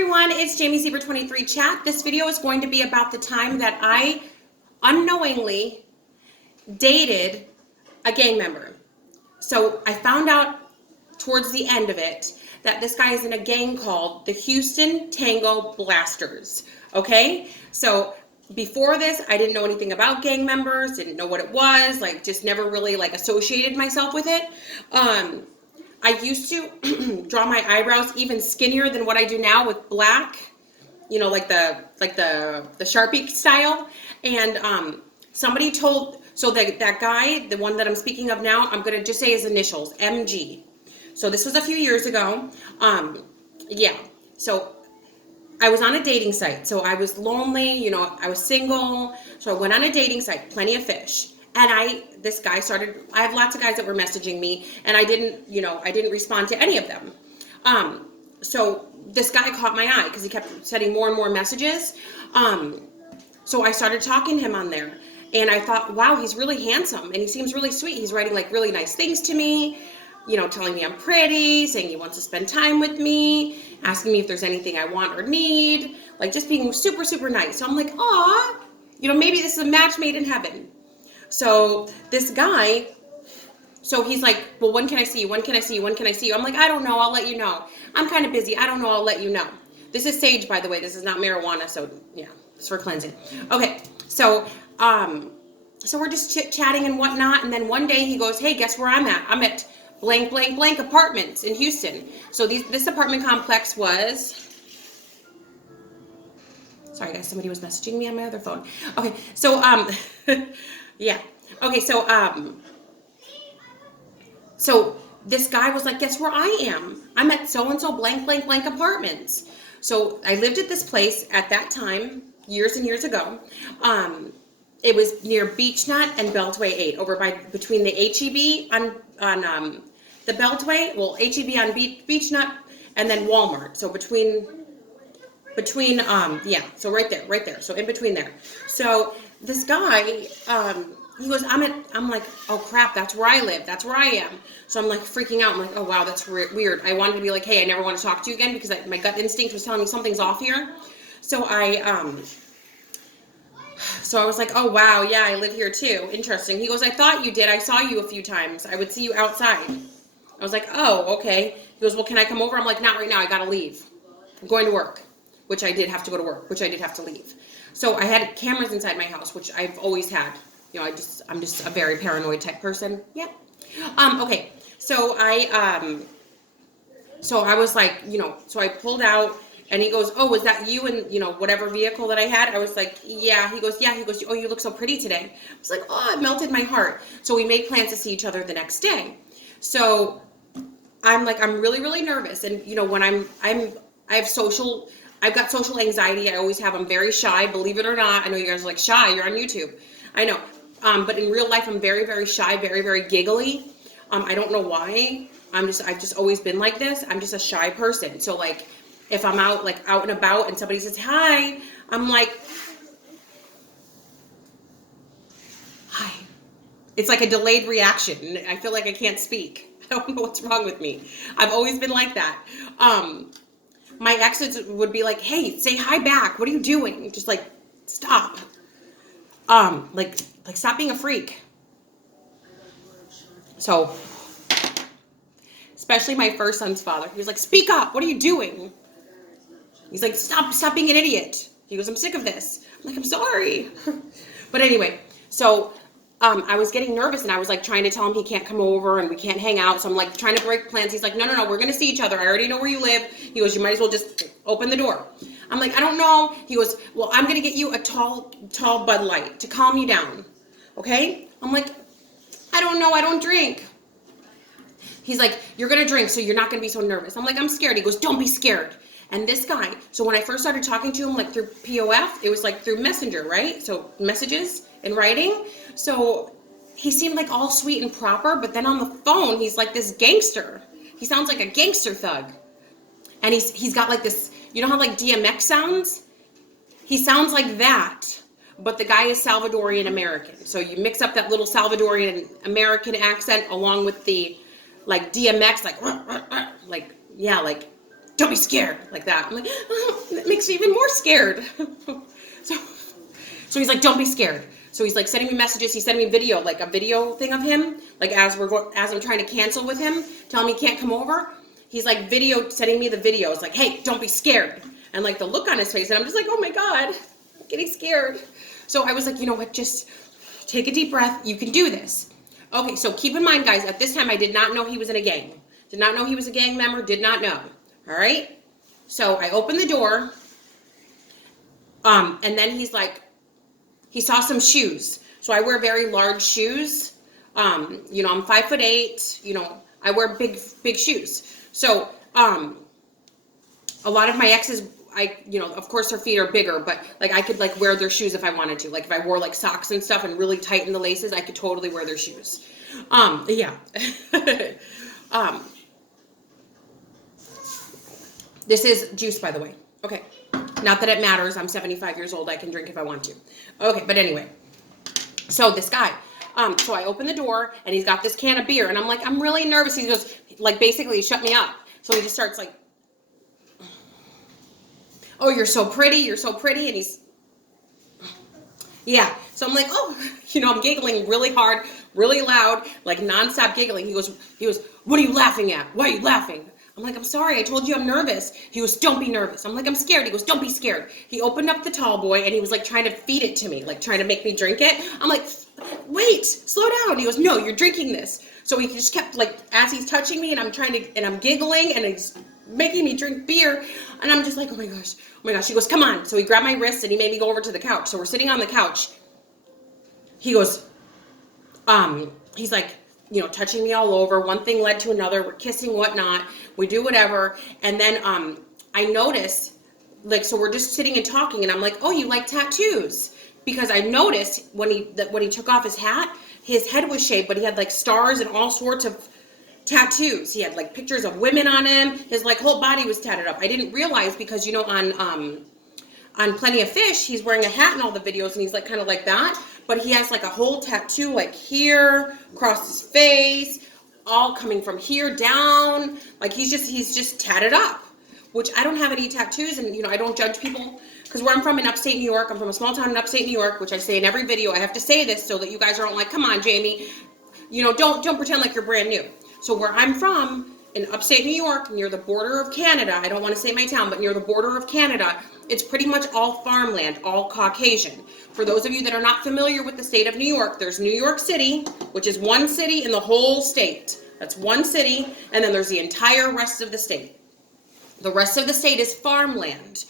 everyone, it's JAMIEZEBRA23 chat. This video is going to be about the time that I unknowingly dated a gang member. So I found out towards the end of it that this guy is in a gang called the Houstone Tango Blasters. Okay, so before this, I didn't know anything about gang members, didn't know what it was, like just never really like associated myself with it. I used to draw my eyebrows even skinnier than what I do now with black, you know, like the Sharpie style. And somebody told, so that guy, the one that I'm speaking of now, I'm gonna just say his initials, MG. So this was a few years ago. Yeah. So I was on a dating site. So I was lonely, you know, I was single. So I went on a dating site, Plenty of Fish. And this guy started, I have lots of guys that were messaging me, and I didn't respond to any of them. So this guy caught my eye because he kept sending more and more messages. So I started talking to him on there, and I thought, wow, he's really handsome, and he seems really sweet. He's writing like really nice things to me, you know, telling me I'm pretty, saying he wants to spend time with me, asking me if there's anything I want or need, like just being super, super nice. So I'm like, aw, you know, maybe this is a match made in heaven. So this guy, so he's like, well, when can I see you? When can I see you? When can I see you? I'm like, I don't know. I'll let you know. I'm kind of busy. I don't know. I'll let you know. This is sage, by the way. This is not marijuana. So yeah, it's for cleansing. Okay. So, so we're just chit-chatting and whatnot. And then one day he goes, hey, guess where I'm at? I'm at blank, blank, blank apartments in Houston. So this apartment complex was, sorry guys, somebody was messaging me on my other phone. Okay. So, yeah. Okay, so this guy was like, guess where I am? I'm at so-and-so blank, blank, blank apartments. So I lived at this place at that time, years and years ago. It was near Beechnut and Beltway 8, over between the HEB on the Beltway, well, HEB on Beechnut, and then Walmart. So between yeah, so right there, so in between there. So this guy, he goes, I'm like, oh crap, that's where I live, that's where I am. So I'm like freaking out. I'm like, oh wow, that's weird. I wanted to be like, hey, I never want to talk to you again, because my gut instinct was telling me something's off here. So I was like, oh wow, yeah, I live here too. Interesting. He goes, I thought you did. I saw you a few times. I would see you outside. I was like, oh, okay. He goes, well, can I come over? I'm like, not right now. I gotta leave. I'm going to work. Which I did have to go to work, which I did have to leave. So I had cameras inside my house, which I've always had. You know, I'm just a very paranoid type person. Yeah. Okay. So I was like, you know, so I pulled out, and he goes, oh, was that you in, you know, whatever vehicle that I had? I was like, yeah. He goes, yeah. He goes, oh, you look so pretty today. I was like, oh, it melted my heart. So we made plans to see each other the next day. So I'm like, I'm really, really nervous. And, you know, when I've got social anxiety. I always have. I'm very shy, believe it or not. I know you guys are like, shy, you're on YouTube. I know. But in real life, I'm very, very shy, very, very giggly. I don't know why. I've just always been like this. I'm just a shy person. So like, if I'm out and about and somebody says, hi, I'm like, hi. It's like a delayed reaction. I feel like I can't speak. I don't know what's wrong with me. I've always been like that. My exes would be like, hey, say hi back. What are you doing? Just like, stop. Like stop being a freak. So, especially my first son's father. He was like, speak up. What are you doing? He's like, stop being an idiot. He goes, I'm sick of this. I'm like, I'm sorry. But anyway, so I was getting nervous, and I was like trying to tell him he can't come over and we can't hang out. So I'm like trying to break plans. He's like, no, we're going to see each other. I already know where you live. He goes, you might as well just open the door. I'm like, I don't know. He goes, well, I'm going to get you a tall Bud Light to calm you down. Okay? I'm like, I don't know. I don't drink. He's like, you're going to drink, so you're not going to be so nervous. I'm like, I'm scared. He goes, don't be scared. And this guy, so when I first started talking to him, like through POF, it was like through Messenger, right? So messages in writing. So he seemed like all sweet and proper, but then on the phone, he's like this gangster. He sounds like a gangster thug. And he's got like this, you know how like DMX sounds? He sounds like that, but the guy is Salvadorian American. So you mix up that little Salvadorian American accent along with the like DMX, like yeah, like don't be scared, like that. I'm like, oh, that makes me even more scared. So he's like, don't be scared. So he's like sending me messages. He's sending me video, like a video thing of him, like as I'm trying to cancel with him, telling me he can't come over. He's like sending me the videos, like, hey, don't be scared. And like the look on his face, and I'm just like, oh my God, I'm getting scared. So I was like, you know what, just take a deep breath. You can do this. Okay, so keep in mind, guys, at this time I did not know he was in a gang. Did not know he was a gang member, did not know. All right? So I opened the door, and then he's like, he saw some shoes. So I wear very large shoes. You know, I'm 5'8", you know, I wear big shoes. So, a lot of my exes, you know, of course their feet are bigger, but like I could like wear their shoes if I wanted to. Like if I wore like socks and stuff and really tighten the laces, I could totally wear their shoes. Yeah. This is juice, by the way. Okay. Not that it matters. I'm 75 years old. I can drink if I want to. Okay, but anyway. So this guy, so I open the door and he's got this can of beer and I'm like, I'm really nervous. He goes, like basically he shut me up. So he just starts like, oh, you're so pretty. You're so pretty. And he's, yeah. So I'm like, oh, you know, I'm giggling really hard, really loud, like nonstop giggling. He goes, what are you laughing at? Why are you laughing? I'm like, I'm sorry. I told you I'm nervous. He goes, don't be nervous. I'm like, I'm scared. He goes, don't be scared. He opened up the tall boy and he was like trying to feed it to me, like trying to make me drink it. I'm like, wait, slow down. He goes, no, you're drinking this. So he just kept like, as he's touching me and I'm giggling and he's making me drink beer. And I'm just like, oh my gosh. He goes, come on. So he grabbed my wrist and he made me go over to the couch. So we're sitting on the couch. He goes, he's like, you know, touching me all over. One thing led to another. We're kissing, whatnot. We do whatever. And then I noticed, like, so we're just sitting and talking, and I'm like, oh, you like tattoos? Because I noticed when he took off his hat, his head was shaved, but he had like stars and all sorts of tattoos. He had like pictures of women on him. His like whole body was tatted up. I didn't realize because, you know, on Plenty of Fish, he's wearing a hat in all the videos, and he's like kind of like that. But he has like a whole tattoo like here, across his face, all coming from here down. Like he's just tatted up, which I don't have any tattoos, and you know, I don't judge people because where I'm from in upstate New York, I'm from a small town in upstate New York, which I say in every video. I have to say this so that you guys aren't like, come on, Jamie, you know, don't pretend like you're brand new. So where I'm from in upstate New York, near the border of Canada, I don't want to say my town, but near the border of Canada, it's pretty much all farmland, all Caucasian. For those of you that are not familiar with the state of New York, there's New York City, which is one city in the whole state. That's one city, and then there's the entire rest of the state. The rest of the state is farmland.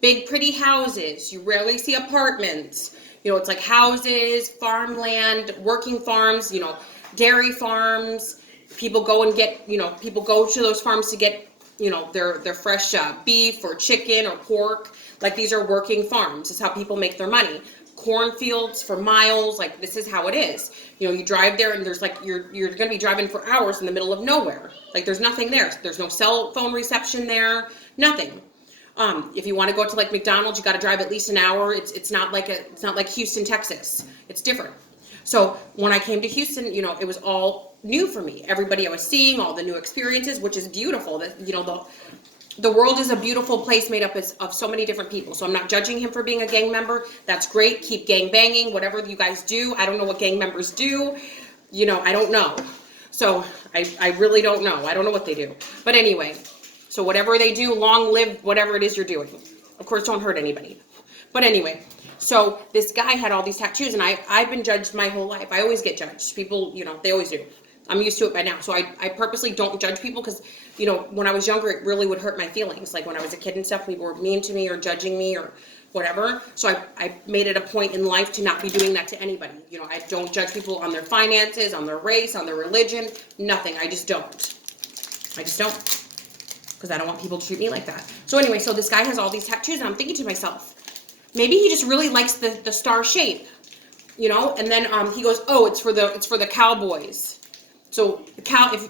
Big, pretty houses. You rarely see apartments. You know, it's like houses, farmland, working farms, you know, dairy farms. People go and get, you know, people go to those farms to get, you know, their fresh beef or chicken or pork. Like these are working farms. This is how people make their money. Cornfields for miles. Like this is how it is. You know, you drive there and there's like, you're going to be driving for hours in the middle of nowhere. Like there's nothing there. There's no cell phone reception there. Nothing. If you want to go to like McDonald's, you got to drive at least an hour. It's not like Houston, Texas. It's different. So when I came to Houston, you know, it was all new for me. Everybody I was seeing, all the new experiences, which is beautiful. That, you know, the world is a beautiful place made up of so many different people. So I'm not judging him for being a gang member. That's great. Keep gang banging, whatever you guys do. I don't know what gang members do. You know, I don't know. So I really don't know. I don't know what they do. But anyway, so whatever they do, long live whatever it is you're doing. Of course, don't hurt anybody. But anyway, so this guy had all these tattoos, and I've been judged my whole life. I always get judged. People, you know, they always do. I'm used to it by now. So I purposely don't judge people because, you know, when I was younger, it really would hurt my feelings. Like when I was a kid and stuff, people were mean to me or judging me or whatever. So I made it a point in life to not be doing that to anybody. You know, I don't judge people on their finances, on their race, on their religion, nothing. I just don't. Because I don't want people to treat me like that. So anyway, so this guy has all these tattoos, and I'm thinking to myself, maybe he just really likes the star shape, you know? And then he goes, oh, it's for the Cowboys. So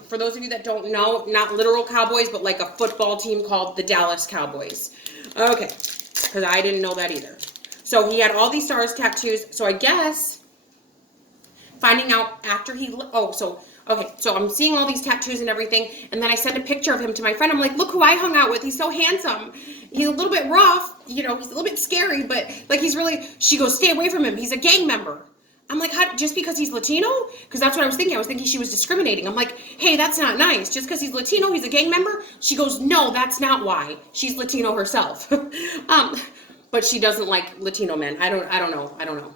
for those of you that don't know, not literal Cowboys, but like a football team called the Dallas Cowboys. Okay, because I didn't know that either. So he had all these stars tattoos. So I guess finding out after so Okay, so I'm seeing all these tattoos and everything, and then I send a picture of him to my friend. I'm like, look who I hung out with. He's so handsome. He's a little bit rough, you know, he's a little bit scary, but like he's really, she goes, stay away from him. He's a gang member. I'm like, how, just because he's Latino? Because that's what I was thinking. I was thinking she was discriminating. I'm like, hey, that's not nice. Just because he's Latino, he's a gang member? She goes, no, that's not why. She's Latino herself. But she doesn't like Latino men. I don't know.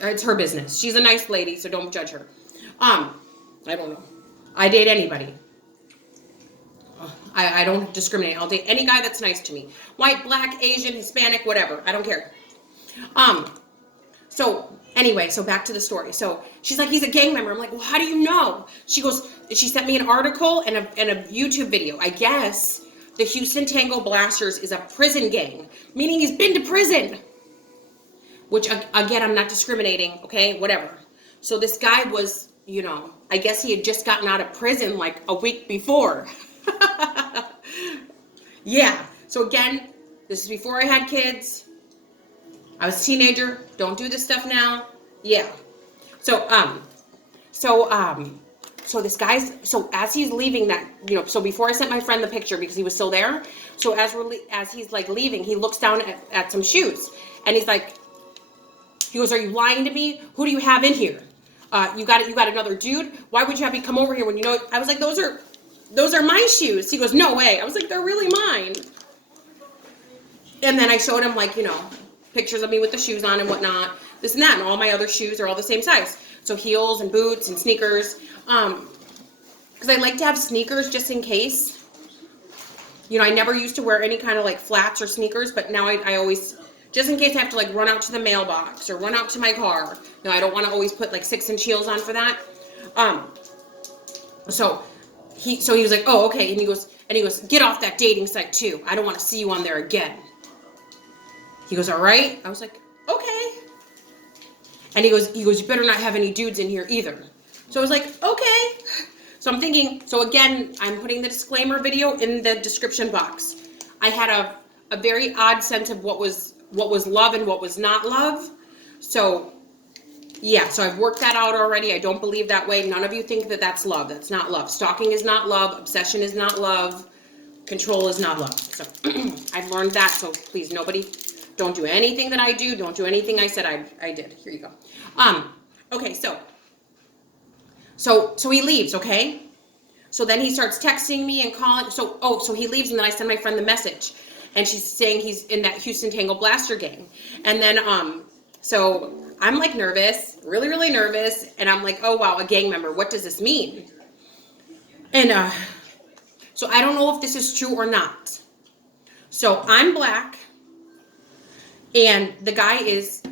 It's her business. She's a nice lady, so don't judge her. I don't know. I date anybody. I don't discriminate. I'll date any guy that's nice to me. White, black, Asian, Hispanic, whatever. I don't care. So anyway, so back to the story. So she's like, he's a gang member. I'm like, well, how do you know? She goes, she sent me an article and a YouTube video. I guess the Houston Tango Blasters is a prison gang, meaning he's been to prison. Which, again, I'm not discriminating, okay? Whatever. So this guy was, you know, I guess he had just gotten out of prison like a week before. Yeah. So again, this is before I had kids. I was a teenager. Don't do this stuff now. Yeah. So this guy's, so as he's leaving that, you know, so before I sent my friend the picture because he was still there. So as he's like leaving, he looks down at some shoes and he's like, he goes, are you lying to me? Who do you have in here? You got another dude? Why would you have me come over here when you know? I was like, those are my shoes. He goes, no way. I was like, they're really mine. And then I showed him, like, you know, pictures of me with the shoes on and whatnot, this and that, and all my other shoes are all the same size. So heels and boots and sneakers. Because I like to have sneakers just in case. You know, I never used to wear any kind of like flats or sneakers, but now I always, just in case I have to like run out to the mailbox or run out to my car. You know, I don't want to always put like 6-inch heels on for that. So he was like, oh, okay. And he goes, get off that dating site too. I don't want to see you on there again. He goes, all right. I was like, okay. And he goes, you better not have any dudes in here either. So I was like, okay. So I'm thinking, so again, I'm putting the disclaimer video in the description box. I had a very odd sense of what was love and what was not love. So yeah, so I've worked that out already. I don't believe that way. None of you think that that's love. That's not love. Stalking is not love. Obsession is not love. Control is not love. So I've learned that. So please, nobody, don't do anything that I do. Don't do anything I said I did. Here you go. Okay, so he leaves, okay? So then he starts texting me and calling. So he leaves, and then I send my friend the message. And she's saying he's in that Houston Tango Blaster gang. And then, so I'm like nervous, really, really nervous. And I'm like, oh, wow, a gang member. What does this mean? And so I don't know if this is true or not. So I'm black. And the guy is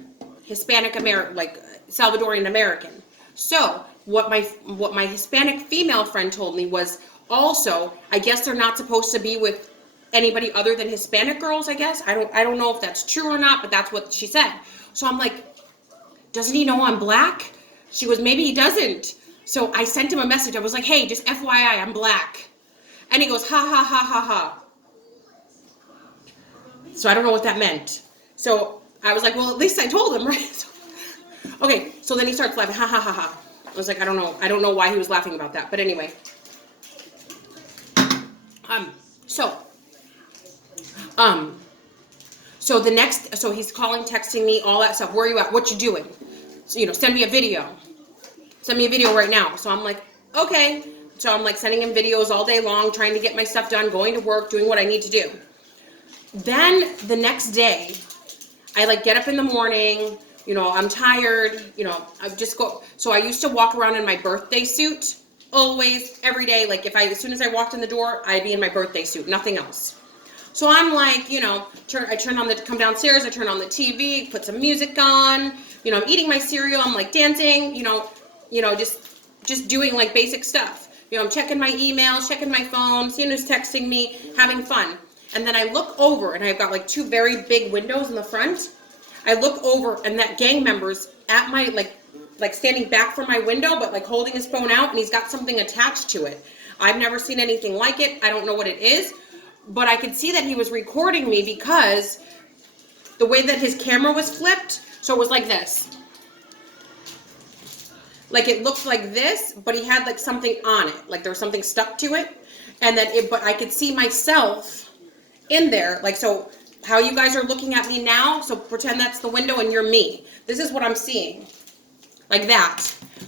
Hispanic American, like Salvadorian American. So what my Hispanic female friend told me was also, I guess they're not supposed to be with anybody other than Hispanic girls, I guess. I don't know if that's true or not, but that's what she said. So I'm like, doesn't he know I'm black? She goes, maybe he doesn't. So I sent him a message. I was like, hey, just FYI, I'm black. And he goes, ha, ha, ha, ha, ha. So I don't know what that meant. So I was like, well, at least I told him, right? Okay, so then he starts laughing, ha, ha, ha, ha. I was like, I don't know why he was laughing about that. But anyway. So he's calling, texting me, all that stuff. Where are you at? What you doing? So, you know, send me a video. Send me a video right now. So I'm like, okay. So I'm like sending him videos all day long, trying to get my stuff done, going to work, doing what I need to do. Then the next day, I like get up in the morning, you know, I'm tired, you know, I just go. So I used to walk around in my birthday suit always, every day. Like as soon as I walked in the door, I'd be in my birthday suit, nothing else. So I'm like, you know, come downstairs, I turn on the TV, put some music on, you know, I'm eating my cereal, I'm like dancing, you know, just doing like basic stuff. You know, I'm checking my emails, checking my phone, seeing who's texting me, having fun. And then I look over and I've got like 2 very big windows in the front. I look over and that gang member's at my, like standing back from my window, but like holding his phone out, and he's got something attached to it. I've never seen anything like it. I don't know what it is, but I could see that he was recording me because the way that his camera was flipped, so it was like this. like it looked like this, but he had like something on it. Like there was something stuck to it. And then but I could see myself in there. Like, so how you guys are looking at me now, so pretend that's the window and you're me. This is what I'm seeing. Like that.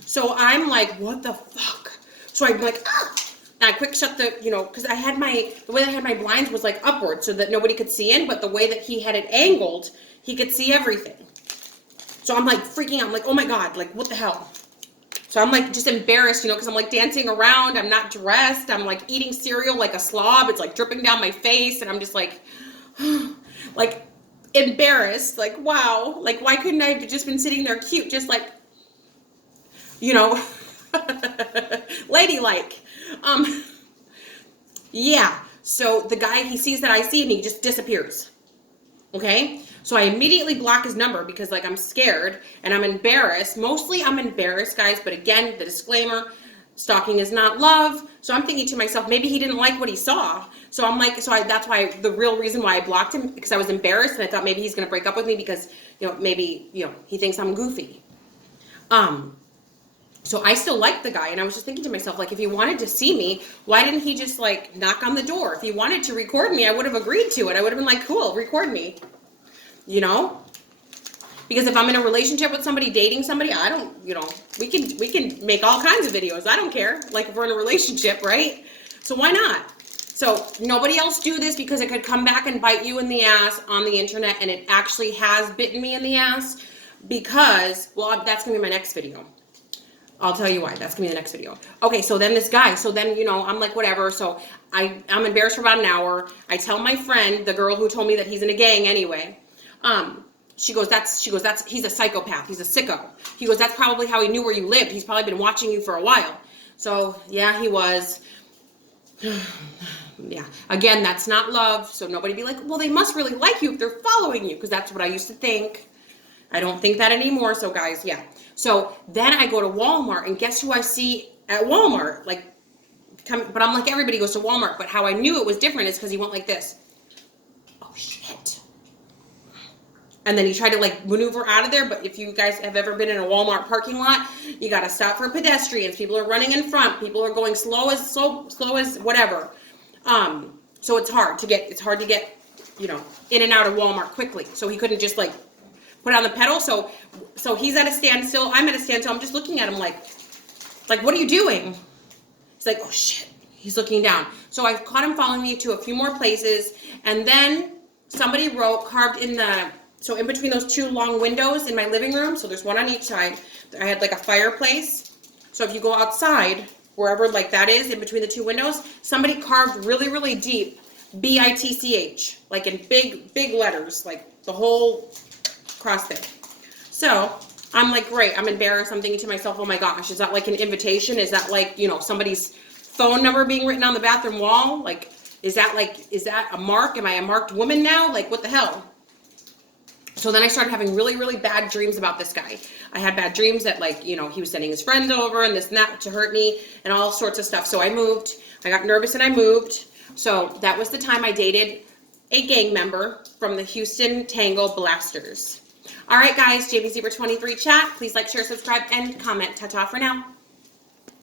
So I'm like, what the fuck? So I'm like, ah! And I quick shut the, you know, because I had the way that I had my blinds was like upward so that nobody could see in, but the way that he had it angled, he could see everything. So I'm like freaking out. I'm like, oh my God, like what the hell? So I'm like just embarrassed, you know, because I'm like dancing around. I'm not dressed. I'm like eating cereal like a slob. It's like dripping down my face. And I'm just like, like embarrassed. Like, wow. Like, why couldn't I have just been sitting there cute? Just like, you know, ladylike. Yeah. So the guy, he sees that I see and he just disappears. Okay. So I immediately block his number because like I'm scared and I'm embarrassed. Mostly I'm embarrassed, guys. But again, the disclaimer, stalking is not love. So I'm thinking to myself, maybe he didn't like what he saw. So I'm like, that's why the real reason why I blocked him, because I was embarrassed and I thought maybe he's going to break up with me because, you know, maybe, you know, he thinks I'm goofy. So I still liked the guy, and I was just thinking to myself, like, if he wanted to see me, why didn't he just, like, knock on the door? If he wanted to record me, I would have agreed to it. I would have been like, cool, record me, you know? Because if I'm in a relationship with somebody, dating somebody, I don't, you know, we can make all kinds of videos. I don't care, like, if we're in a relationship, right? So why not? So nobody else do this because it could come back and bite you in the ass on the internet, and it actually has bitten me in the ass because, well, that's going to be my next video. I'll tell you why. That's gonna be the next video. Okay, so then this guy, so then, you know, I'm like, whatever. So I'm embarrassed for about an hour. I tell my friend, the girl who told me that he's in a gang anyway. She goes, he's a psychopath. He's a sicko. He goes, that's probably how he knew where you lived. He's probably been watching you for a while. So yeah, he was. Yeah. Again, that's not love. So nobody be like, well, they must really like you if they're following you, because that's what I used to think. I don't think that anymore. So guys, yeah. So then I go to Walmart, and guess who I see at Walmart? Like, but I'm like, everybody goes to Walmart. But how I knew it was different is because he went like this. Oh shit. And then he tried to like maneuver out of there. But if you guys have ever been in a Walmart parking lot, you got to stop for pedestrians. People are running in front. People are going slow as whatever. So it's hard to get, you know, in and out of Walmart quickly. So he couldn't just like put on the pedal. So he's at a standstill. I'm at a standstill. I'm just looking at him like, what are you doing? He's like, oh shit. He's looking down. So I caught him following me to a few more places. And then somebody carved in in between those two long windows in my living room. So there's one on each side. I had like a fireplace. So if you go outside, wherever like that is in between the two windows, somebody carved really, really deep BITCH, like in big letters, like the whole cross there. So I'm like, great. I'm embarrassed. I'm thinking to myself, oh my gosh, is that like an invitation? Is that like, you know, somebody's phone number being written on the bathroom wall? Like, is that a mark? Am I a marked woman now? Like, what the hell? So then I started having really, really bad dreams about this guy. I had bad dreams that, like, you know, he was sending his friends over and this and that to hurt me and all sorts of stuff. So I moved. I got nervous and I moved. So that was the time I dated a gang member from the Houston Tango Blasters. All right, guys, JAMIEZEBRA23 chat. Please like, share, subscribe, and comment. Ta-ta for now.